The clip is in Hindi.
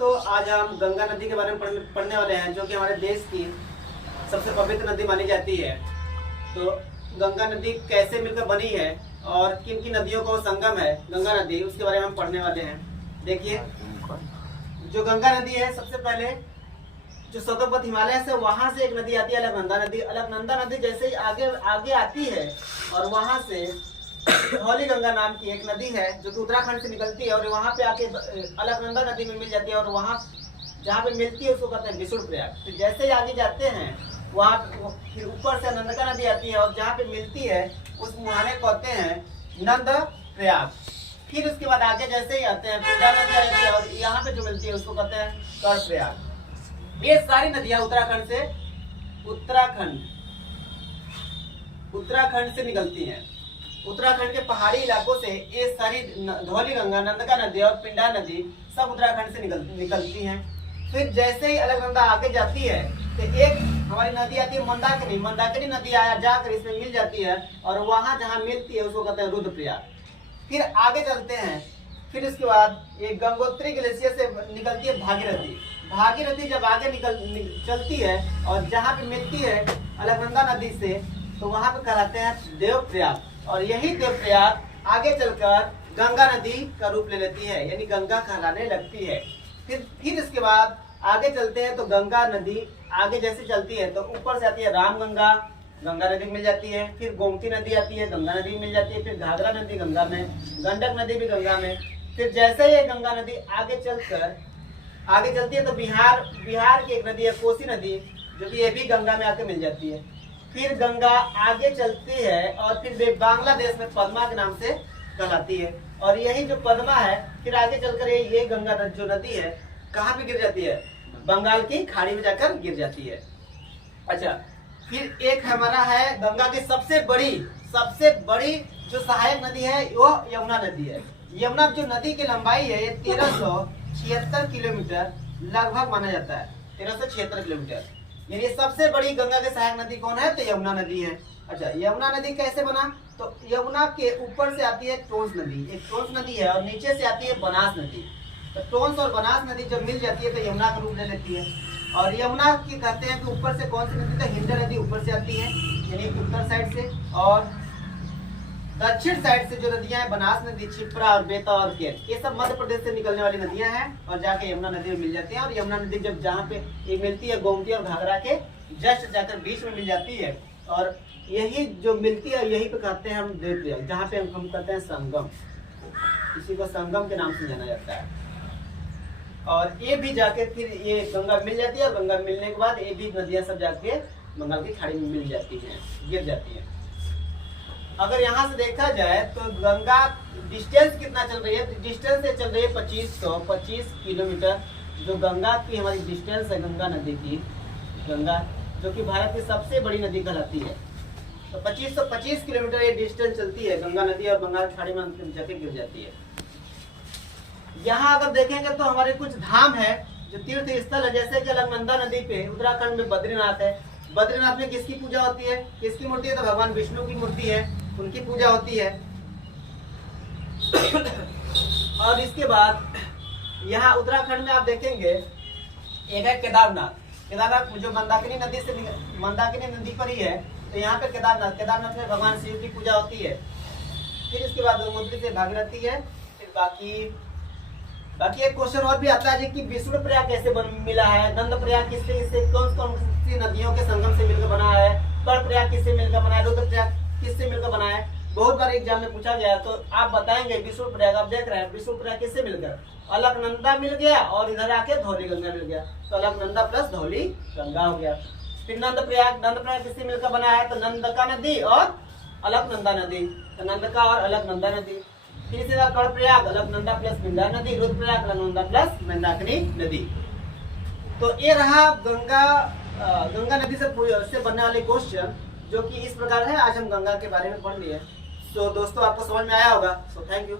दोस्तों, आज हम गंगा नदी के बारे में पढ़ने वाले हैं, जो कि हमारे देश की सबसे पवित्र नदी मानी जाती है। तो गंगा नदी कैसे मिलकर बनी है और किन किन नदियों का संगम है गंगा नदी, उसके बारे में हम पढ़ने वाले हैं। देखिए, जो गंगा नदी है, सबसे पहले जो सतोपथ हिमालय से वहां से एक नदी आती है, अलकनंदा नदी। अलकनंदा नदी जैसे ही आगे आगे आती है और वहां से धौली गंगा नाम की एक नदी है जो कि उत्तराखंड से निकलती है और वहां पे आके अलकनंदा नदी में मिल जाती है, और वहां जहाँ पे मिलती है उसको कहते हैं विष्णु प्रयाग। तो जैसे ही आगे जाते हैं वहाँ फिर ऊपर से नंदका नदी आती है और जहाँ पे मिलती है उस मुहाने को कहते हैं नंद प्रयाग। फिर उसके बाद आगे जैसे ही आते हैं पिंडा नदी आती है और यहाँ पे जो मिलती है उसको कहते हैं कर प्रयाग। ये सारी नदियां उत्तराखंड से निकलती हैं। उत्तराखंड के पहाड़ी इलाकों से ये सारी धौली गंगा, नंदका नदी और पिंडा नदी सब उत्तराखंड से निकलती हैं। फिर जैसे ही अलकनंदा आगे जाती है तो एक हमारी नदी आती है मंदाकिनी नदी आया जाकर इसमें मिल जाती है और वहां जहां मिलती है उसको कहते हैं रुद्रप्रयाग। फिर आगे चलते हैं, फिर इसके बाद ये गंगोत्री ग्लेशियर से निकलती है भागीरथी जब आगे चलती है और जहाँ पे मिलती है अलकनंदा नदी से तो वहां पे कहलाते हैं देवप्रयाग। और यही देवप्रयाग आगे चलकर गंगा नदी का रूप ले लेती है, यानी गंगा कहलाने लगती है। फिर इसके बाद आगे चलते हैं तो गंगा नदी आगे जैसे चलती है तो ऊपर से आती है रामगंगा, गंगा नदी मिल जाती है। फिर गोमती नदी आती है, गंगा नदी मिल जाती है। फिर घाघरा नदी गंगा में, गंडक नदी भी गंगा में। फिर जैसे ही गंगा नदी आगे चलती है तो बिहार की एक नदी है कोसी नदी, जो कि ये भी गंगा में आके मिल जाती है। फिर गंगा आगे चलती है और फिर बांग्लादेश में पद्मा के नाम से कहलाती है। और यही जो पद्मा है फिर आगे चलकर ये गंगा जो नदी है कहाँ पे गिर जाती है? बंगाल की खाड़ी में जाकर गिर जाती है। अच्छा, फिर एक हमारा है गंगा की सबसे बड़ी जो सहायक नदी है वो यमुना नदी है। यमुना जो नदी की लंबाई है ये 1376 किलोमीटर लगभग माना जाता है, 1376 किलोमीटर। यानी सबसे बड़ी गंगा के सहायक नदी कौन है? तो यमुना नदी है। अच्छा, यमुना नदी कैसे बना? तो यमुना के ऊपर से आती है टोंस नदी, एक टोंस नदी है, और नीचे से आती है बनास नदी। तो टोंस और बनास नदी जब मिल जाती है तो यमुना का रूप ले लेती है। और यमुना की कहते हैं कि ऊपर से कौन सी नदी? तो हिंड नदी ऊपर से आती है, यानी उत्तर साइड से। और दक्षिण साइड से जो नदियां हैं बनास नदी, छिप्रा और बेता और केर, ये सब मध्य प्रदेश से निकलने वाली नदियां हैं और जाके यमुना नदी में मिल जाती हैं। और यमुना नदी जब जहाँ पे ये मिलती है गोमती और घाघरा के जस्ट जाकर बीच में मिल जाती है, और यही जो मिलती है यही पे कहते हैं हम देवप्रयाग, जहाँ पे हम कहते हैं संगम। इसी को संगम के नाम से जाना जाता है। और ये भी जाके फिर ये गंगा मिल जाती है, और गंगा मिलने के बाद ये भी नदियां सब जाके बंगाल की खाड़ी में मिल जाती हैं, गिर जाती है। अगर यहाँ से देखा जाए तो गंगा डिस्टेंस कितना चल रही है? तो डिस्टेंस से चल रही है 2525 किलोमीटर, जो गंगा की हमारी डिस्टेंस है गंगा नदी की, गंगा जो कि भारत की सबसे बड़ी नदी कहलाती है। तो 2525 किलोमीटर ये डिस्टेंस चलती है गंगा नदी और बंगाल की खाड़ी में जाके गिर जाती है। यहाँ अगर देखेंगे तो हमारे कुछ धाम है जो तीर्थ स्थल है, जैसे कि अलकनंदा नदी पे उत्तराखंड में बद्रीनाथ है। बद्रीनाथ में किसकी पूजा होती है? किसकी मूर्ति है? तो भगवान विष्णु की मूर्ति है, उनकी पूजा होती है। और इसके बाद यहाँ उत्तराखंड में आप देखेंगे एक है केदारनाथ जो मंदाकिनी नदी पर ही है। तो यहाँ पे केदारनाथ में भगवान शिव की पूजा होती है। फिर इसके बाद गंगोत्री से भागीरथी है। फिर बाकी एक क्वेश्चन और भी आता है कि विष्णु प्रयाग कैसे मिला है, नंद प्रयाग किससे कौन सी नदियों के संगम से मिलकर बना है, कर प्रयाग किससे मिलकर बना है, रुद्र प्रयाग किससे मिलकर बना है? बहुत बार एग्जाम में पूछा गया। तो आप बताएंगे विष्णु प्रयाग। आप देख रहे हैं विष्णु प्रयाग किससे मिलकर? अलकनंदा मिल गया और इधर आके धौली गंगा मिल गया, तो अलकनंदा प्लस धौली गंगा हो गया। फिर नंद प्रयाग किससे मिलकर बना है? तो नंदका नदी और अलकनंदा नदी, तो नंदका और अलकनंदा नदी। फिर इसी तरह कर्णप्रयाग अलकनंदा प्लस पिंडा नदी, रुद्रप्रयाग अलकनंदा प्लस मंदाकिनी नदी। तो ये रहा गंगा नदी से बनने वाले क्वेश्चन, जो कि इस प्रकार है। आज हम गंगा के बारे में पढ़ लिए। तो दोस्तों आपको समझ में आया होगा। So thank you.